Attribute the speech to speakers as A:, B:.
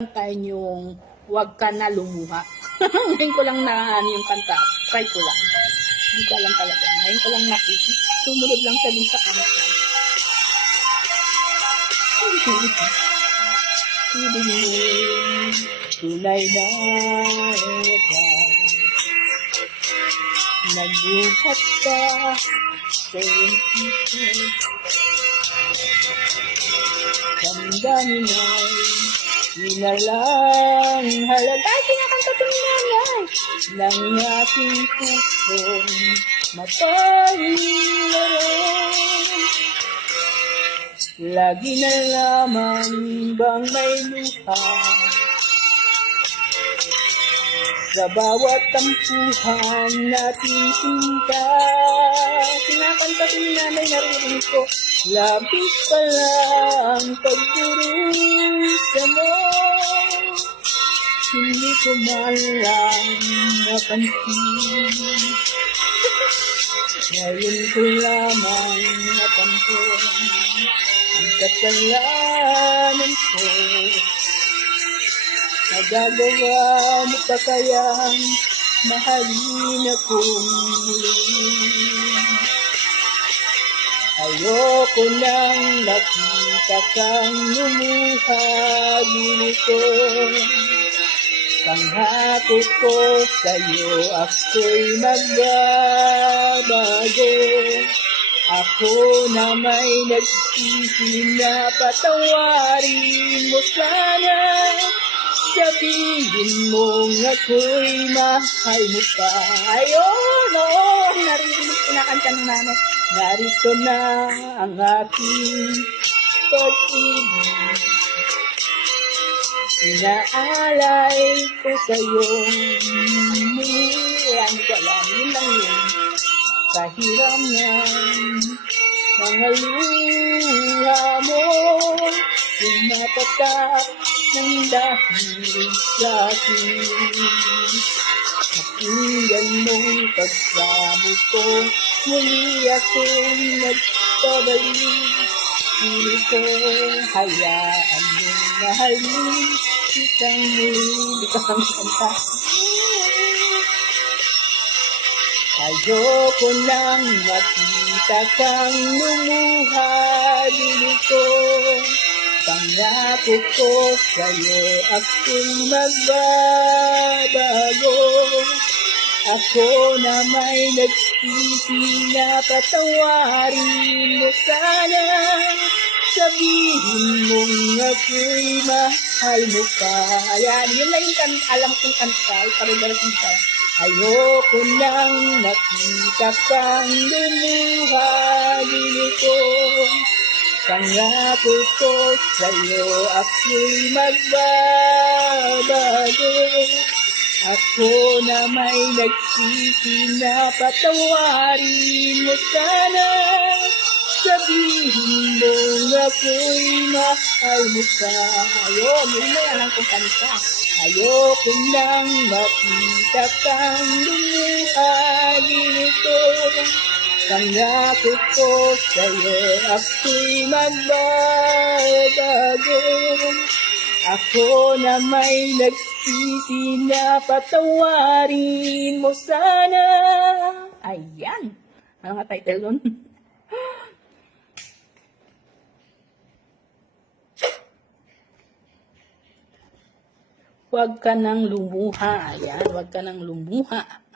A: kantahin yung Huwag ka na lumuha. Ngayon ko lang na ano yung kanta. Try ko lang. Hindi ko alam talaga. Ngayon ko lang nakikita. Sumunod lang sa dun sa kanta. Tunay na wakas. Nagbuhat ka sa iyong puso. Damdamin ay Inalang halaga Ay, kinakanta ko ni nanay. Ng ating pusong mapahirapan Lagi na lamang bang may luha Sa bawat tampuhan natin sinta Kinakanta ko ni nanay naririnig ko. Labis pala ang pagdurusa mo. Hindi ko man lang napansin Ngayon ko lamang napanto Ang kasalanan ko Nagagawa mo pa kayang mahalin akong muli? Ayoko nang nakita kang lumuha dito Pangako ko sa'yo ako'y magbabago. Ako na may nagsisi na patawarin mo sana Sabihin mong ako'y mahal mo pa. Ayun, oo, narinig kinakanta ng nanay Narito na ang aking pag-ibig. Inaalay ko sa'yo muli. Ang alam, yun lang yun Kahiram ng mga luha mo. Yung matatak ng dahil sa akin Pakinggan mong pagsamo ko Muli akong nagpabalik Pili ko hayaan mong mahalin Kitang muli kang kanta Ayoko nang makita kang lumuha dito Pangako ko sa'yo ako'y magbabago. Ako na may nagsisi na patawarin mo sana. Sabihin mong ako'y mahal mo pa. Ayan, yun lang yung kan alam kong kanta. Parang kita Ayoko nang nakita kang lumuha dito Pangako ko sa'yo ako'y magbabago. Ako na may nagsisi na patawarin mo sana. Sabihin mo ako'y mahal mo pa. Ayun, yun na yan ang kong kanta Ayoko nang makita kang lumuha dito Pangako ko sa'yo ako'y magbabago Ako na may nagsisi na patawarin mo sana Ayan! Ano nga title nun? Huwag ka nang lumuha. Ayan, huwag ka nang lumuha.